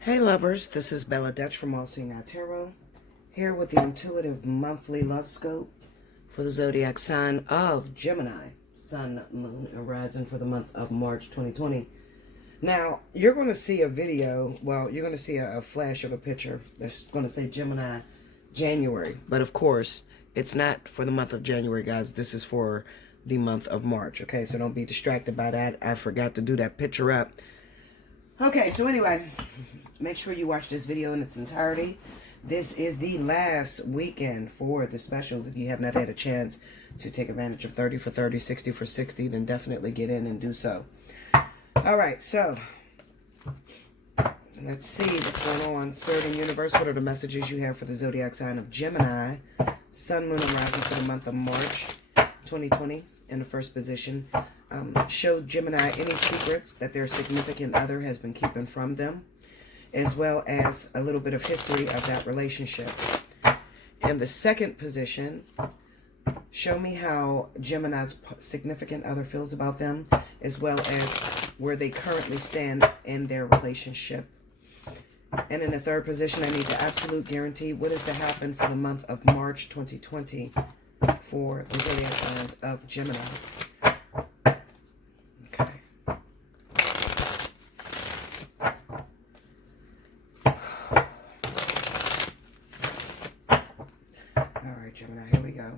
Hey lovers, this is Bella Dutch from Allseeingeyetarot, here with the intuitive monthly love scope for the zodiac sign of Gemini, Sun, Moon, and Rising for the month of March 2020. Now, you're going to see a video, well, you're going to see a flash of a picture that's going to say Gemini January, but of course, it's not for the month of January, guys. This is for the month of March, okay? So don't be distracted by that. I forgot to do that picture up. Okay, so anyway, make sure you watch this video in its entirety. This is the last weekend for the specials. If you have not had a chance to take advantage of 30 for 30, 60 for 60, then definitely get in and do so. All right, so let's see what's going on. Spirit and Universe, what are the messages you have for the zodiac sign of Gemini, Sun, Moon, and Rising for the month of March 2020 in the first position? Show Gemini any secrets that their significant other has been keeping from them, as well as a little bit of history of that relationship. In the second position, show me how Gemini's significant other feels about them, as well as where they currently stand in their relationship. And in the third position, I need the absolute guarantee. What is to happen for the month of March 2020 for the zodiac signs of Gemini? Gemini, here we go.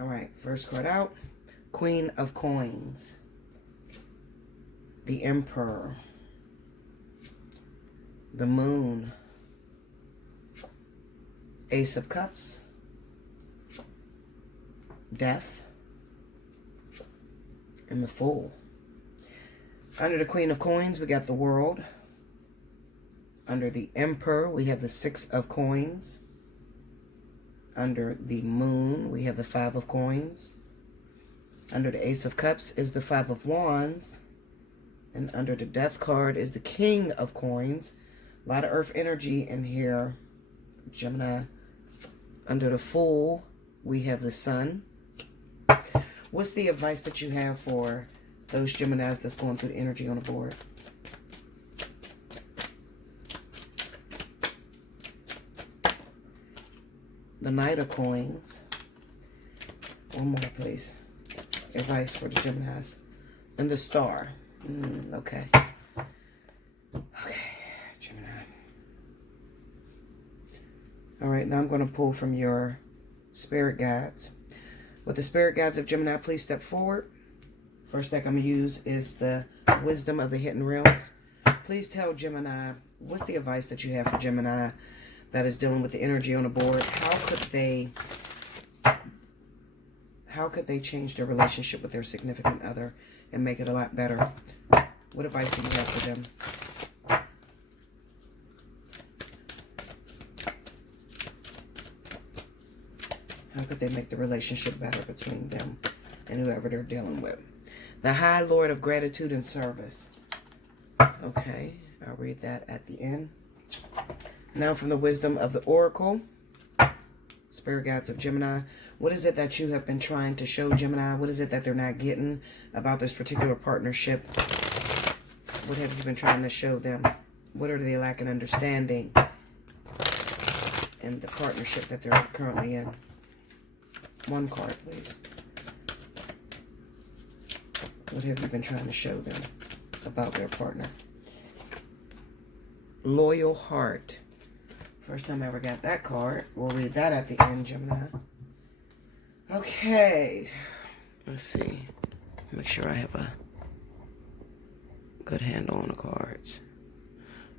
All right, first card out. Queen of Coins. The Emperor. The Moon. Ace of Cups. Death. And the Fool. Under the Queen of Coins, we got the World. Under the Emperor, we have the Six of Coins. Under the Moon, we have the Five of Coins. Under the Ace of Cups is the Five of Wands. And under the Death card is the King of Coins. A lot of Earth energy in here, Gemini. Under the Fool, we have the Sun. What's the advice that you have for those Geminis that's going through the energy on the board? The Knight of Coins. One more, please. Advice for the Geminis. And the Star. Okay. Okay, Gemini. All right, now I'm going to pull from your spirit guides. With the spirit guides of Gemini, please step forward. First deck I'm going to use is the Wisdom of the Hidden Realms. Please tell Gemini, what's the advice that you have for Gemini that is dealing with the energy on the board? How could they change their relationship with their significant other and make it a lot better? What advice do you have for them? How could they make the relationship better between them and whoever they're dealing with? The High Lord of Gratitude and Service. Okay, I'll read that at the end. Now from the Wisdom of the Oracle, Spirit Guides of Gemini, what is it that you have been trying to show Gemini? What is it that they're not getting about this particular partnership? What have you been trying to show them? What are they lacking understanding in the partnership that they're currently in? One card, please. What have you been trying to show them about their partner? Loyal Heart. First time I ever got that card. We'll read that at the end, Gemini. Okay. Let's see. Make sure I have a good handle on the cards.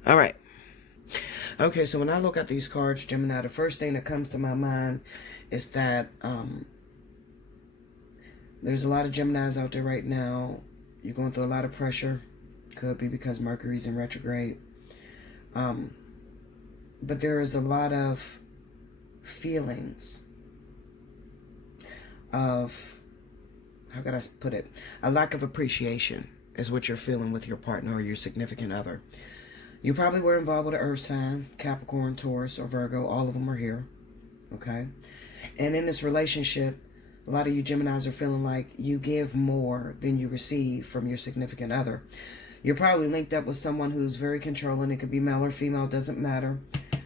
All right. Okay, so when I look at these cards, Gemini, the first thing that comes to my mind is that there's a lot of Geminis out there right now. You're going through a lot of pressure. Could be because Mercury's in retrograde. But there is a lot of feelings of, how could I put it? A lack of appreciation is what you're feeling with your partner or your significant other. You probably were involved with an earth sign, Capricorn, Taurus, or Virgo. All of them are here, okay? And in this relationship, A lot of you Geminis are feeling like you give more than you receive from your significant other. You're probably linked up with someone who's very controlling. It could be male or female, doesn't matter.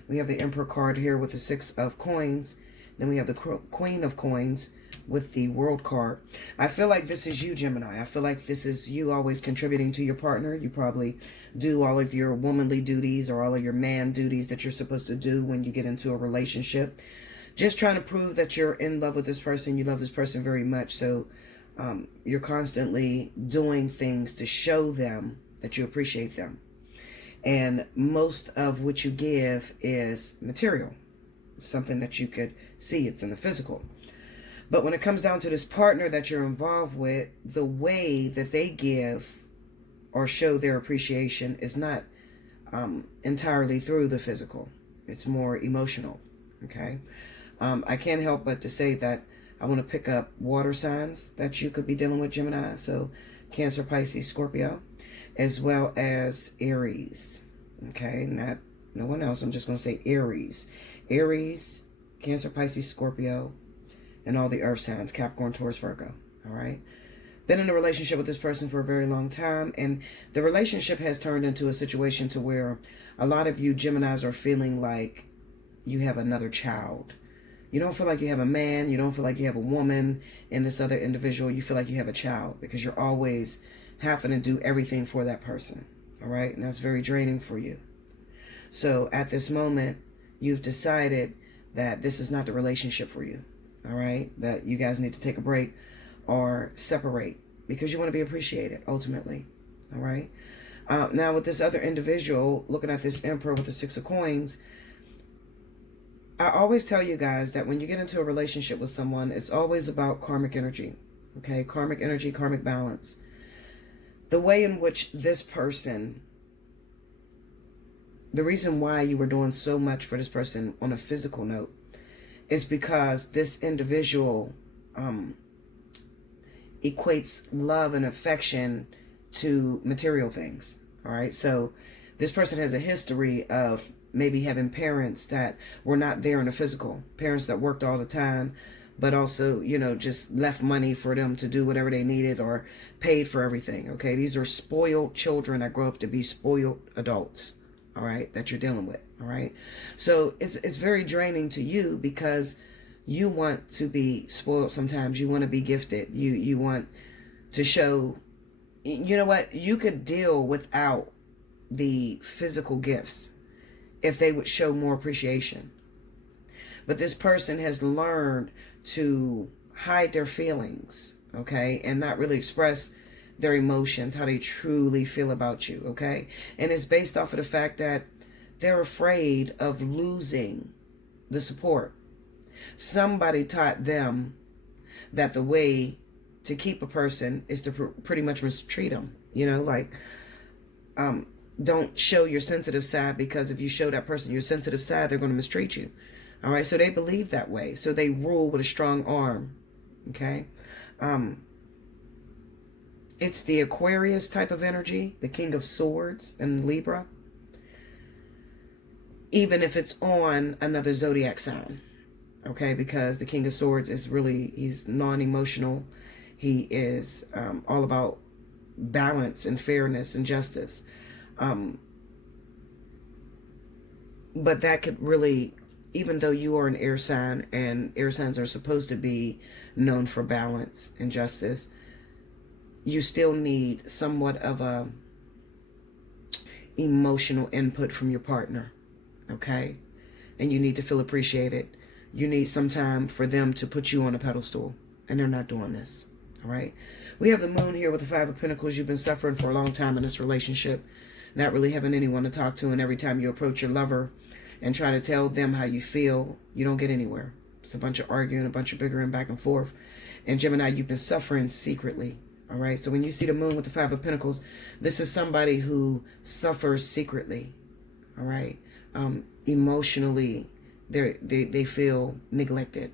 We have the Emperor card here with the 6 of coins. Then we have the Queen of coins with the World card. I feel like this is you, Gemini. I feel like this is you always contributing to your partner. You probably do all of your womanly duties or all of your man duties that you're supposed to do when you get into a relationship. Just trying to prove that you're in love with this person. You love this person very much. So you're constantly doing things to show them that you appreciate them. And most of what you give is material. Something that you could see. It's in the physical. But when it comes down to this partner that you're involved with, the way that they give or show their appreciation is not entirely through the physical. It's more emotional. Okay. I can't help but to say that I want to pick up water signs that you could be dealing with, Gemini. So Cancer, Pisces, Scorpio, as well as Aries. Okay, not no one else. I'm just going to say Aries. Aries, Cancer, Pisces, Scorpio, and all the earth signs, Capricorn, Taurus, Virgo. All right. Been in a relationship with this person for a very long time, and the relationship has turned into a situation to where a lot of you Geminis are feeling like you have another child. You don't feel like you have a man. You don't feel like you have a woman in this other individual. You feel like you have a child because you're always having to do everything for that person. All right. And that's very draining for you. So at this moment, you've decided that this is not the relationship for you. All right. That you guys need to take a break or separate because you want to be appreciated ultimately. All right. Now with this other individual, looking at this Emperor with the 6 of coins, I always tell you guys that when you get into a relationship with someone, it's always about karmic energy. Okay, karmic energy, karmic balance. The way in which this person, the reason why you were doing so much for this person on a physical note is because this individual equates love and affection to material things. All right, so this person has a history of maybe having parents that were not there in the physical, parents that worked all the time, but also, you know, just left money for them to do whatever they needed or paid for everything. Okay, these are spoiled children that grow up to be spoiled adults. All right, that you're dealing with. All right, so it's very draining to you because you want to be spoiled. Sometimes you want to be gifted. You want to show. You know what? You could deal without the physical gifts if they would show more appreciation. But this person has learned to hide their feelings, okay, and not really express their emotions, how they truly feel about you, okay? And it's based off of the fact that they're afraid of losing the support. Somebody taught them that the way to keep a person is to pretty much mistreat them, you know, like, don't show your sensitive side because if you show that person your sensitive side, they're going to mistreat you. All right. So they believe that way. So they rule with a strong arm. Okay. It's the Aquarius type of energy, the King of Swords in Libra. Even if it's on another zodiac sign. Okay. Because the King of Swords is really, he's non-emotional. He is all about balance and fairness and justice. But that could really, even though you are an air sign and air signs are supposed to be known for balance and justice, you still need somewhat of a emotional input from your partner. Okay. And you need to feel appreciated. You need some time for them to put you on a pedestal, and they're not doing this. All right. We have the Moon here with the 5 of Pentacles. You've been suffering for a long time in this relationship, not really having anyone to talk to. And every time you approach your lover and try to tell them how you feel, you don't get anywhere. It's a bunch of arguing, a bunch of bickering back and forth. And Gemini, you've been suffering secretly. All right. So when you see the Moon with the 5 of Pentacles, this is somebody who suffers secretly. All right. Emotionally, they feel neglected.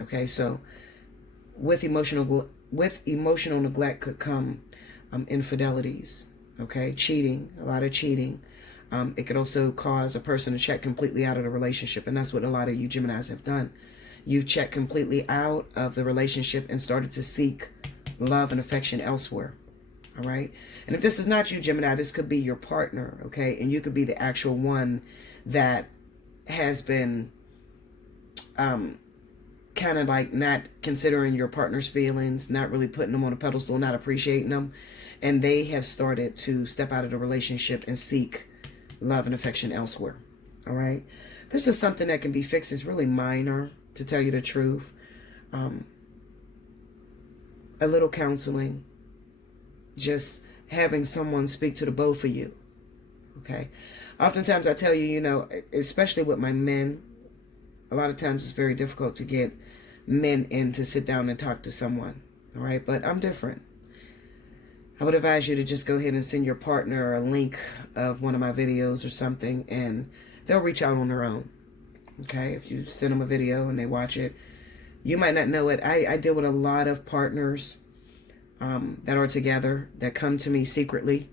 Okay. So with emotional neglect could come infidelities. Okay, cheating, a lot of cheating. It could also cause a person to check completely out of the relationship, and that's what a lot of you Geminis have done. You've checked completely out of the relationship and started to seek love and affection elsewhere. All right. And if this is not you, Gemini, this could be your partner. Okay. And you could be the actual one that has been kind of like not considering your partner's feelings, not really putting them on a pedestal, not appreciating them. And they have started to step out of the relationship and seek love and affection elsewhere. All right. This is something that can be fixed. It's really minor, to tell you the truth. A little counseling, just having someone speak to the both of you. Okay. Oftentimes I tell you, you know, especially with my men, a lot of times it's very difficult to get men in to sit down and talk to someone. All right. But I'm different. I would advise you to just go ahead and send your partner a link of one of my videos or something, and they'll reach out on their own. Okay. If you send them a video and they watch it, you might not know it. I deal with a lot of partners that are together that come to me secretly.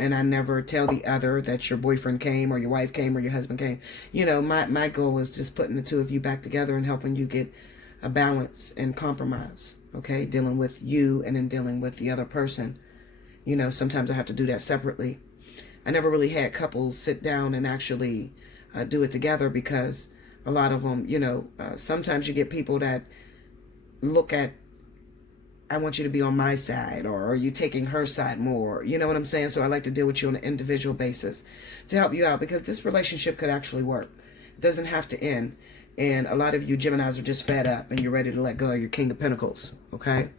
And I never tell the other that your boyfriend came or your wife came or your husband came. You know, my goal is just putting the two of you back together and helping you get a balance and compromise. Okay, dealing with you and then dealing with the other person. You know, sometimes I have to do that separately. I never really had couples sit down and actually do it together, because a lot of them, you know, sometimes you get people that look at, I want you to be on my side, or are you taking her side more? You know what I'm saying? So I like to deal with you on an individual basis to help you out, because this relationship could actually work. It doesn't have to end. And a lot of you Geminis are just fed up and you're ready to let go of your King of Pentacles. Okay.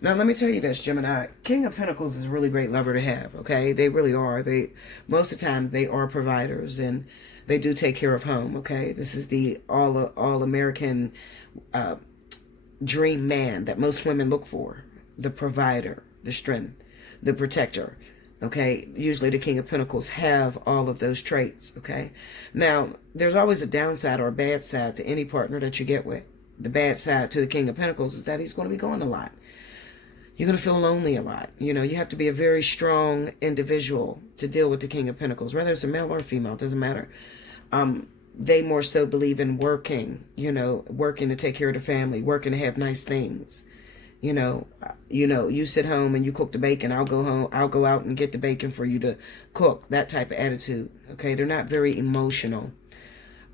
Now, let me tell you this, Gemini. King of Pentacles is a really great lover to have. Okay. They really are. Most of the times they are providers, and they do take care of home. Okay. This is the all American dream man that most women look for. The provider, the strength, the protector. Okay, usually the King of Pentacles have all of those traits. Okay, now there's always a downside or a bad side to any partner that you get with. The bad side to the King of Pentacles is that he's going to be gone a lot. You're going to feel lonely a lot. You know, you have to be a very strong individual to deal with the King of Pentacles, whether it's a male or a female, it doesn't matter. They more so believe in working, you know, working to take care of the family, working to have nice things. You know, you sit home and you cook the bacon. I'll go home. I'll go out and get the bacon for you to cook. That type of attitude. Okay, they're not very emotional.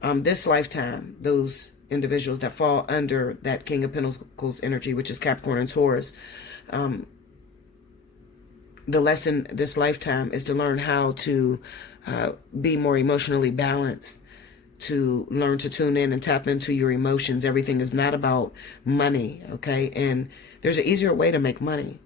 This lifetime, those individuals that fall under that King of Pentacles energy, which is Capricorn and Taurus, the lesson this lifetime is to learn how to be more emotionally balanced, to learn to tune in and tap into your emotions. Everything is not about money, okay? And there's an easier way to make money,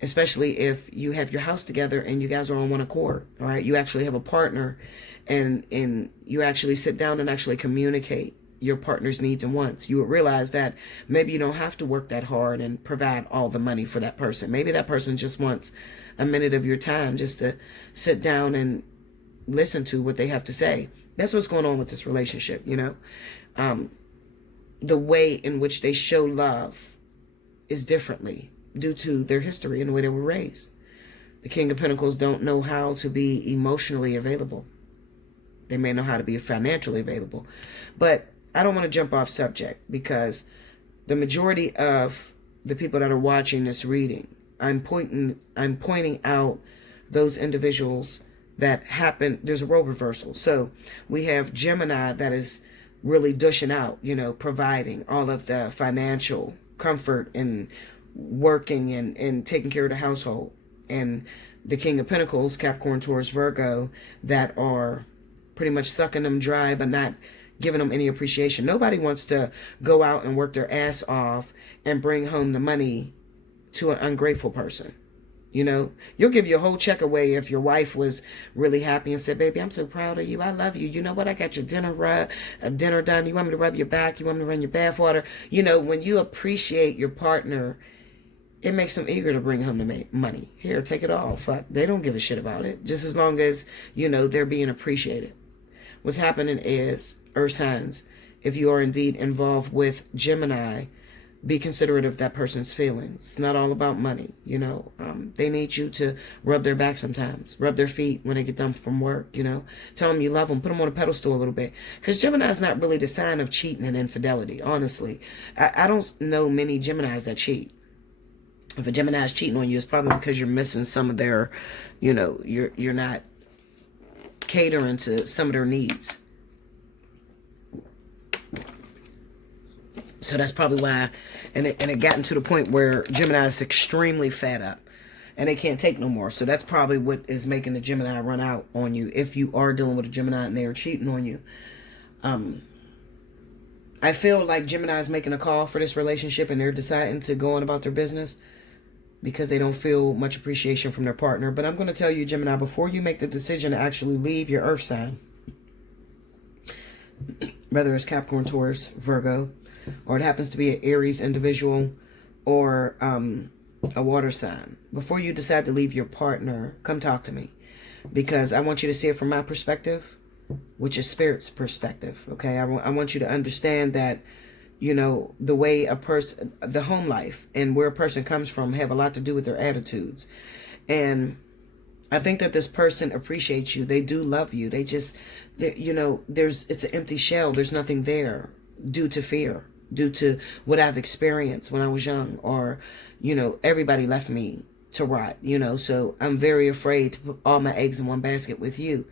especially if you have your house together and you guys are on one accord, all right? You actually have a partner, and you actually sit down and actually communicate your partner's needs and wants. You would realize that maybe you don't have to work that hard and provide all the money for that person. Maybe that person just wants a minute of your time just to sit down and listen to what they have to say. That's what's going on with this relationship, you know. The way in which they show love is differently due to their history and the way they were raised. The King of Pentacles don't know how to be emotionally available. They may know how to be financially available. But I don't want to jump off subject, because the majority of the people that are watching this reading, I'm pointing out those individuals that happen. There's a role reversal. So we have Gemini that is really dishing out, you know, providing all of the financial comfort and working and taking care of the household. And the King of Pentacles, Capricorn, Taurus, Virgo, that are pretty much sucking them dry but not giving them any appreciation. Nobody wants to go out and work their ass off and bring home the money to an ungrateful person. You know, you'll give your whole check away if your wife was really happy and said, baby, I'm so proud of you. I love you. You know what? I got your dinner done. You want me to rub your back? You want me to run your bath water? You know, when you appreciate your partner, it makes them eager to bring home the money. Here, take it all. Fuck. They don't give a shit about it. Just as long as, you know, they're being appreciated. What's happening is, Earth signs, if you are indeed involved with Gemini, be considerate of that person's feelings. It's not all about money, you know. They need you to rub their back sometimes, rub their feet when they get done from work, you know. Tell them you love them, put them on a pedestal a little bit. Because Gemini is not really the sign of cheating and infidelity, honestly. I don't know many Geminis that cheat. If a Gemini is cheating on you, it's probably because you're missing some of their, you know, you're not catering to some of their needs. So that's probably why, and it gotten to the point where Gemini is extremely fed up and they can't take no more. So that's probably what is making the Gemini run out on you if you are dealing with a Gemini and they are cheating on you. I feel like Gemini is making a call for this relationship and they're deciding to go on about their business because they don't feel much appreciation from their partner. But I'm going to tell you, Gemini, before you make the decision to actually leave your earth sign, whether it's Capricorn, Taurus, Virgo, or it happens to be an Aries individual or a water sign, before you decide to leave your partner, come talk to me, because I want you to see it from my perspective, which is Spirit's perspective. Okay, I want you to understand that, you know, the way a person, the home life and where a person comes from have a lot to do with their attitudes. And I think that this person appreciates you. They do love you. They just, you know, it's an empty shell. There's nothing there due to fear, due to what I've experienced when I was young, or, you know, everybody left me to rot, you know, so I'm very afraid to put all my eggs in one basket with you.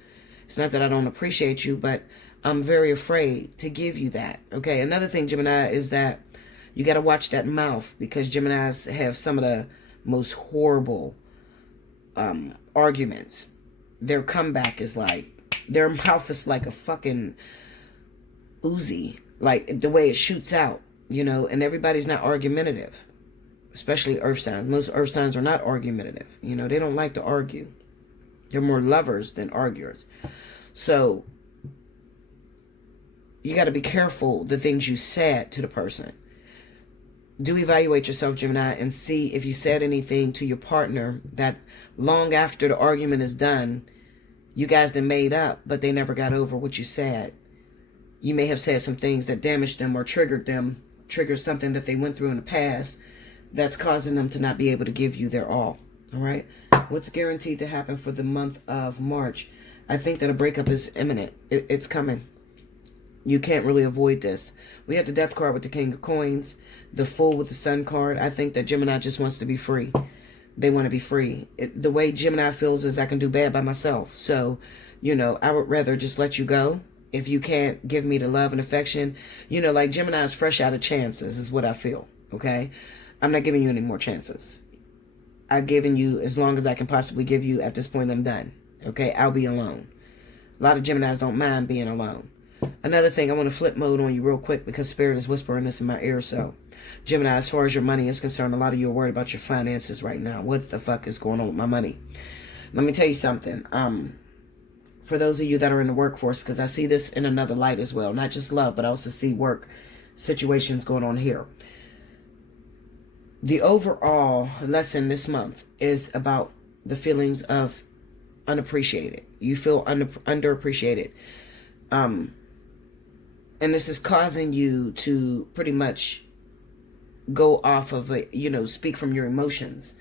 It's not that I don't appreciate you, but I'm very afraid to give you that. Okay. Another thing, Gemini, is that you got to watch that mouth, because Geminis have some of the most horrible arguments. Their comeback is like, their mouth is like a fucking Uzi, like the way it shoots out, you know. And everybody's not argumentative, especially earth signs. Most earth signs are not argumentative, you know. They don't like to argue. They're more lovers than arguers. So you got to be careful the things you said to the person. Do evaluate yourself, Gemini, and see if you said anything to your partner that long after the argument is done, you guys then made up, but they never got over what you said. You may have said some things that damaged them or triggered something that they went through in the past that's causing them to not be able to give you their all right? What's guaranteed to happen for the month of March? I think that a breakup is imminent. It's coming. You can't really avoid this. We have the Death card with the King of Coins, the Fool with the Sun card. I think that Gemini just wants to be free. They want to be free. The way Gemini feels is I can do bad by myself. So, you know, I would rather just let you go. If you can't give me the love and affection, you know, like Gemini is fresh out of chances is what I feel, okay? I'm not giving you any more chances. I've given you as long as I can possibly give you. At this point, I'm done, okay? I'll be alone. A lot of Geminis don't mind being alone. Another thing, I want to flip mode on you real quick because Spirit is whispering this in my ear. So, Gemini, as far as your money is concerned, a lot of you are worried about your finances right now. What the fuck is going on with my money? Let me tell you something. For those of you that are in the workforce, because I see this in another light as well, not just love, but I also see work situations going on here. The overall lesson this month is about the feelings of unappreciated. You feel underappreciated. And this is causing you to pretty much go off of speak from your emotions.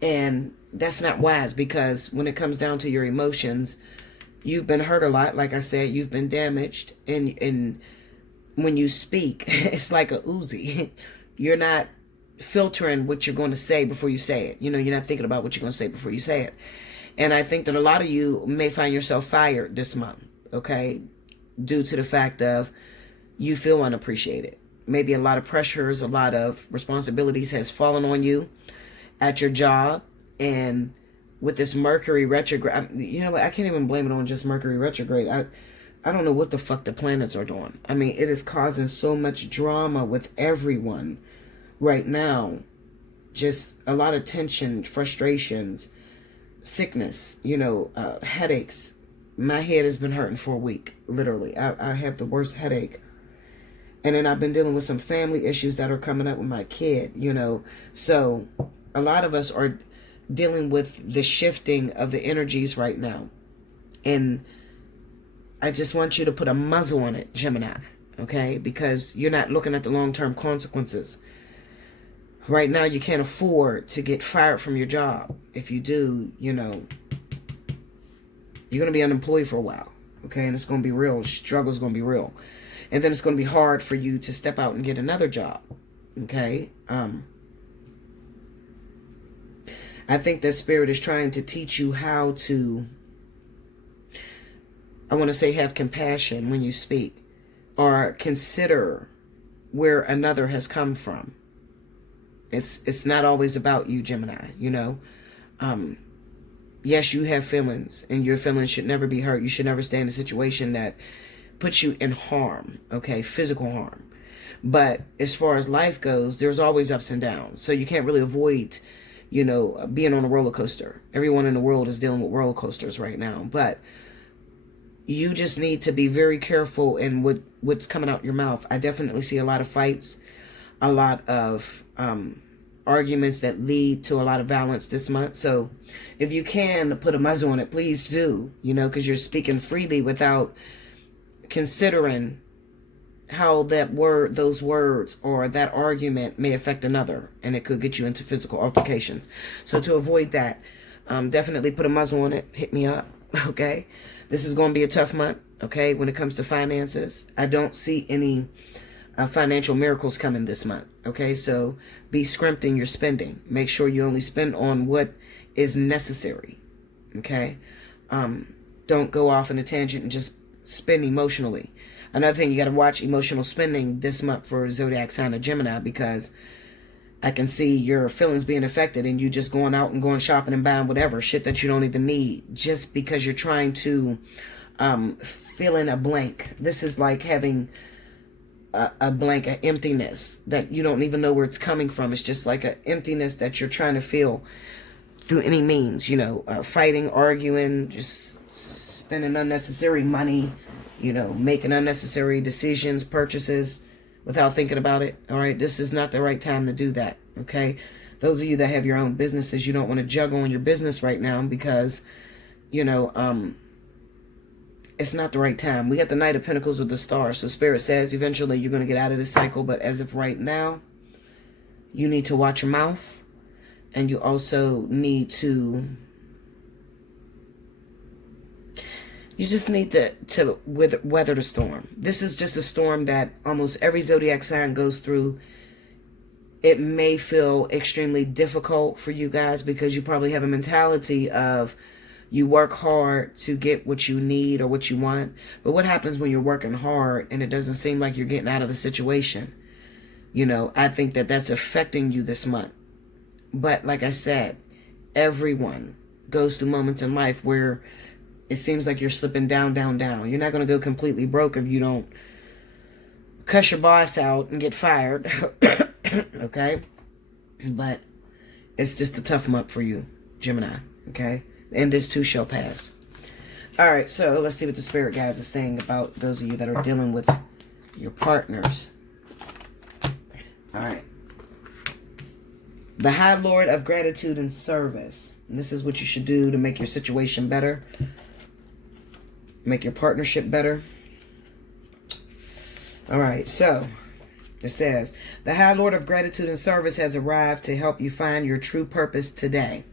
And that's not wise, because when it comes down to your emotions, you've been hurt a lot. Like I said, you've been damaged. And when you speak, it's like a Uzi. You're not filtering what you're going to say before you say it. You know, you're not thinking about what you're going to say before you say it. And I think that a lot of you may find yourself fired this month, okay, due to the fact of you feel unappreciated. Maybe a lot of pressures, a lot of responsibilities has fallen on you at your job. And with this Mercury retrograde, you know what, I can't even blame it on just Mercury retrograde. I don't know what the fuck the planets are doing. I mean, it is causing so much drama with everyone right now. Just a lot of tension, frustrations, sickness, headaches. My head has been hurting for a week, literally. I have the worst headache. And then I've been dealing with some family issues that are coming up with my kid, So a lot of us are dealing with the shifting of the energies right now. And I just want you to put a muzzle on it, Gemini, okay? Because you're not looking at the long-term consequences. Right now, you can't afford to get fired from your job. If you do, you know, you're going to be unemployed for a while. Okay, and it's going to be real. The struggle's going to be real. And then it's going to be hard for you to step out and get another job. Okay. I think that Spirit is trying to teach you how to, I want to say, have compassion when you speak, or consider where another has come from. It's not always about you, Gemini, you know. Yes, you have feelings, and your feelings should never be hurt. You should never stay in a situation that puts you in harm, okay, physical harm. But as far as life goes, there's always ups and downs. So you can't really avoid, you know, being on a roller coaster. Everyone in the world is dealing with roller coasters right now. But you just need to be very careful in what's coming out your mouth. I definitely see a lot of fights, a lot of arguments that lead to a lot of violence this month. So if you can put a muzzle on it, please do, you know, because you're speaking freely without considering how those words or that argument may affect another, and it could get you into physical altercations. So to avoid that, definitely put a muzzle on it. Hit me up. Okay. This is going to be a tough month. Okay. When it comes to finances, I don't see any financial miracles coming this month. Okay. So be scrimpting your spending. Make sure you only spend on what is necessary. Okay. Don't go off on a tangent and just spend emotionally. Another thing, you got to watch emotional spending this month for zodiac sign of Gemini, because I can see your feelings being affected and you just going out and going shopping and buying whatever shit that you don't even need, just because you're trying to fill in a blank. This is like having a blank, an emptiness that you don't even know where it's coming from. It's just like an emptiness that you're trying to fill through any means, you know, fighting, arguing, just spending unnecessary money, you know, making unnecessary decisions, purchases without thinking about it. All right. This is not the right time to do that. Okay. Those of you that have your own businesses, you don't want to juggle on your business right now because, you know, it's not the right time. We got the Knight of Pentacles with the Star. So Spirit says eventually you're going to get out of this cycle. But as of right now, you need to watch your mouth, and you also need to, you just need to weather the storm. This is just a storm that almost every zodiac sign goes through. It may feel extremely difficult for you guys because you probably have a mentality of you work hard to get what you need or what you want. But what happens when you're working hard and it doesn't seem like you're getting out of a situation? You know, I think that that's affecting you this month. But like I said, everyone goes through moments in life where it seems like you're slipping down, down, down. You're not going to go completely broke if you don't cuss your boss out and get fired. Okay? But it's just a tough month for you, Gemini. Okay? And this too shall pass. All right, so let's see what the spirit guides are saying about those of you that are dealing with your partners. All right. The High Lord of Gratitude and Service. And this is what you should do to make your situation better. Make your partnership better. All right, so it says, the High Lord of Gratitude and Service has arrived to help you find your true purpose today.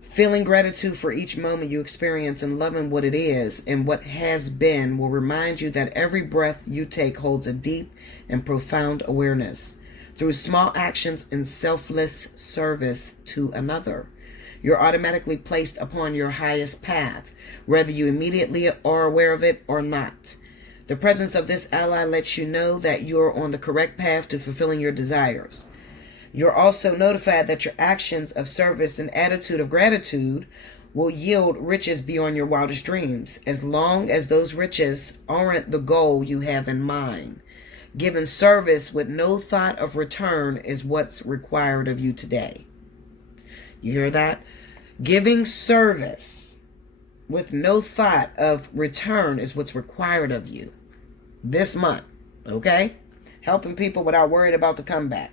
Feeling gratitude for each moment you experience and loving what it is and what has been will remind you that every breath you take holds a deep and profound awareness. Through small actions and selfless service to another, you're automatically placed upon your highest path, whether you immediately are aware of it or not. The presence of this ally lets you know that you're on the correct path to fulfilling your desires. You're also notified that your actions of service and attitude of gratitude will yield riches beyond your wildest dreams, as long as those riches aren't the goal you have in mind. Giving service with no thought of return is what's required of you today. You hear that? Giving service with no thought of return is what's required of you this month. Okay? Helping people without worrying about the comeback.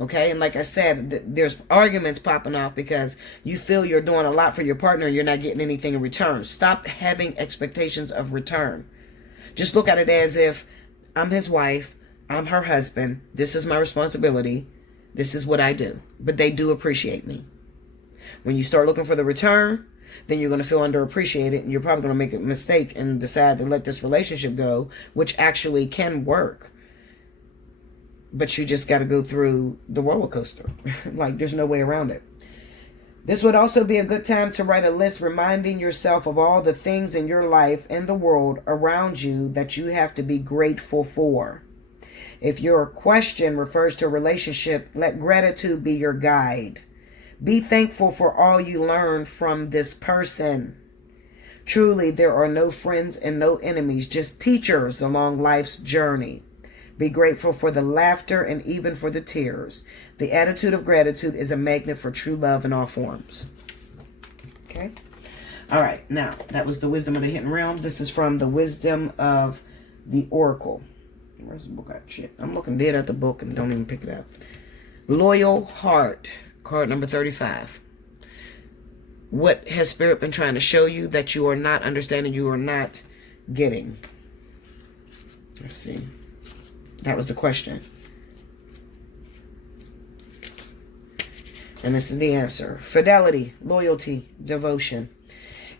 Okay? And like I said, there's arguments popping off because you feel you're doing a lot for your partner and you're not getting anything in return. Stop having expectations of return. Just look at it as if I'm his wife, I'm her husband, this is my responsibility. This is what I do. But they do appreciate me. When you start looking for the return, then you're going to feel underappreciated, and you're probably going to make a mistake and decide to let this relationship go, which actually can work. But you just got to go through the roller coaster. Like, there's no way around it. This would also be a good time to write a list reminding yourself of all the things in your life and the world around you that you have to be grateful for. If your question refers to a relationship, let gratitude be your guide. Be thankful for all you learn from this person. Truly, there are no friends and no enemies, just teachers along life's journey. Be grateful for the laughter and even for the tears. The attitude of gratitude is a magnet for true love in all forms. Okay? All right. Now, that was the Wisdom of the Hidden Realms. This is from the Wisdom of the Oracle. Where's the book at? Shit. I'm looking dead at the book and don't even pick it up. Loyal Heart. Card number 35. What has Spirit been trying to show you that you are not understanding, you are not getting? Let's see. That was the question. And this is the answer. Fidelity, loyalty, devotion.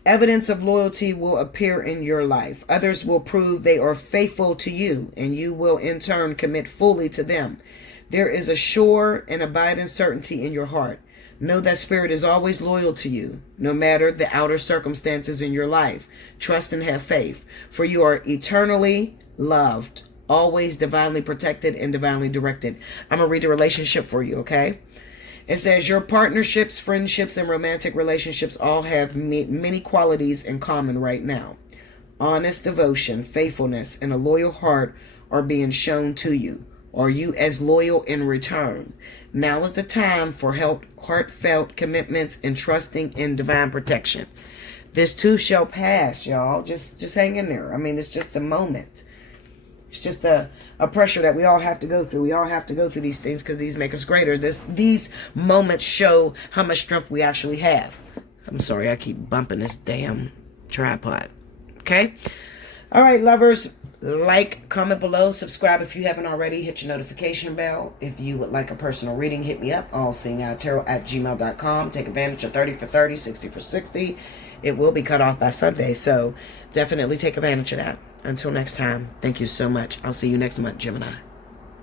Evidence of loyalty will appear in your life. Others will prove they are faithful to you, and you will in turn commit fully to them. There is a sure and abiding certainty in your heart. Know that Spirit is always loyal to you, no matter the outer circumstances in your life. Trust and have faith, for you are eternally loved, always divinely protected and divinely directed. I'm going to read the relationship for you, okay? It says, your partnerships, friendships, and romantic relationships all have many qualities in common right now. Honest devotion, faithfulness, and a loyal heart are being shown to you. Are you as loyal in return? Now is the time for heartfelt commitments and trusting in divine protection. This too shall pass, y'all. Just hang in there. I mean, it's just a moment. It's just a pressure that we all have to go through. We all have to go through these things because these make us greater. These moments show how much strength we actually have. I'm sorry, I keep bumping this damn tripod. Okay? All right, lovers. Like, comment below, subscribe if you haven't already, hit your notification bell. If you would like a personal reading, hit me up, allseeingeyetarot@gmail.com. Take advantage of 30 for 30, 60 for 60. It will be cut off by Sunday, so definitely take advantage of that. Until next time, thank you so much. I'll see you next month, Gemini.